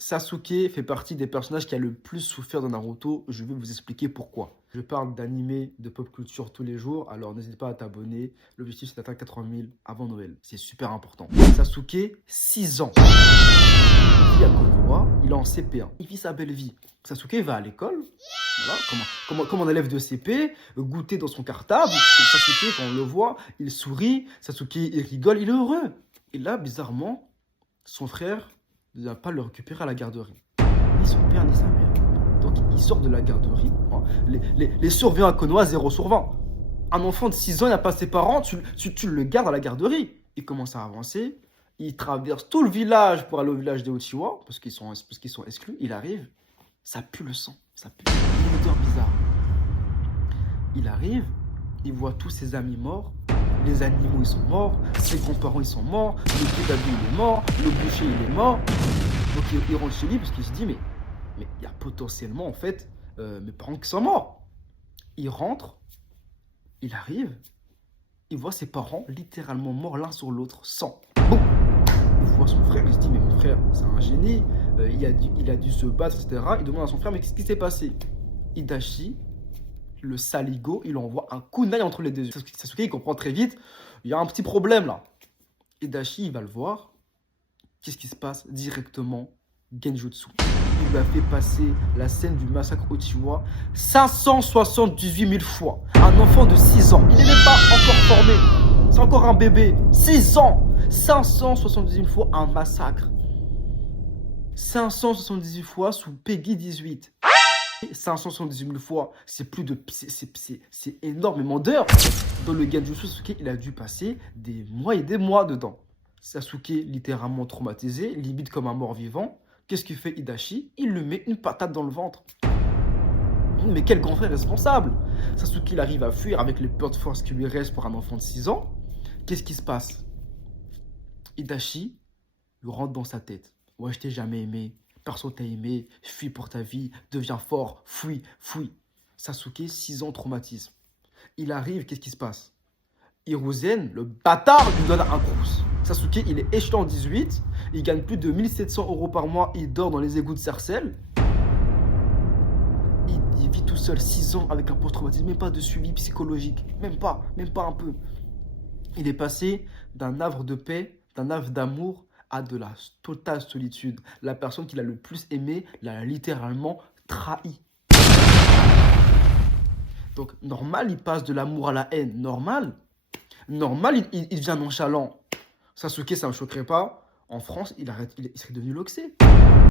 Sasuke fait partie des personnages qui a le plus souffert de Naruto. Je vais vous expliquer pourquoi. Je parle d'animé, de pop culture tous les jours, alors n'hésite pas à t'abonner. L'objectif, c'est d'atteindre 80 000 avant Noël. C'est super important. Sasuke, 6 ans. Il vit à Konoha, il est en CP1. Il vit sa belle vie. Sasuke va à l'école. Voilà, comme un élève de CP, goûter dans son cartable. Sasuke, quand on le voit, il sourit. Sasuke, il rigole, il est heureux. Et là, bizarrement, son frère ne va pas le récupérer à la garderie. Ni son père, ni sa mère. Donc, il sort de la garderie. Hein. Les surveillants à Konoha, 0 sur 20. Un enfant de 6 ans, il n'a pas ses parents, tu le gardes à la garderie. Il commence à avancer. Il traverse tout le village pour aller au village des Uchiwa, parce qu'ils sont exclus. Il arrive, ça pue le sang. Ça pue. Une odeur bizarre. Il arrive, il voit tous ses amis morts. Les animaux, ils sont morts. Ses grands-parents, ils sont morts. Le kidnappé, il est mort. Le boucher, il est mort. Donc, il rentre chez lui parce qu'il se dit, mais il y a potentiellement, en fait, mes parents qui sont morts. Il rentre, il arrive, il voit ses parents littéralement morts l'un sur l'autre, sans. Boum. Il voit son frère, il se dit, mais mon frère, c'est un génie. Il a dû se battre, etc. Il demande à son frère, mais qu'est-ce qui s'est passé? Itachi, le saligo, il envoie un kunai entre les deux yeux. Sasuke, il comprend très vite, il y a un petit problème là. Itachi, il va le voir. Qu'est-ce qui se passe? Directement, Genjutsu. Il lui a fait passer la scène du massacre Uchiwa 578 000 fois. Un enfant de 6 ans, il n'est même pas encore formé. C'est encore un bébé. 6 ans, 578 000 fois un massacre. 578 fois sous Peggy 18. 578 000 fois, c'est énormément d'heures. Dans le Genjutsu, Sasuke, il a dû passer des mois et des mois dedans. Sasuke, littéralement traumatisé, limite comme un mort-vivant. Qu'est-ce qu'il fait Itachi? Il lui met une patate dans le ventre. Mais quel grand frère responsable! Sasuke, il arrive à fuir avec les peu de force qui lui restent pour un enfant de 6 ans. Qu'est-ce qui se passe? Itachi lui rentre dans sa tête. Ouais, je t'ai jamais aimé. Personne t'a aimé. Fuis pour ta vie. Deviens fort. Fuis, fuis. Sasuke, 6 ans, traumatisme. Il arrive, qu'est-ce qui se passe? Hiruzen, le bâtard, lui donne un crous. Sasuke, il est échelon 18. Il gagne plus de 1700 € par mois. Il dort dans les égouts de Sarcelles. Il vit tout seul 6 ans avec un post-traumatisme. Même pas de suivi psychologique. Même pas un peu. Il est passé d'un havre de paix, d'un havre d'amour, à de la totale solitude. La personne qu'il a le plus aimé l'a littéralement trahi. Donc, normal, il passe de l'amour à la haine. Normal, il devient nonchalant. Sasuke, ça ne me choquerait pas. En France, il serait devenu l'Oxé.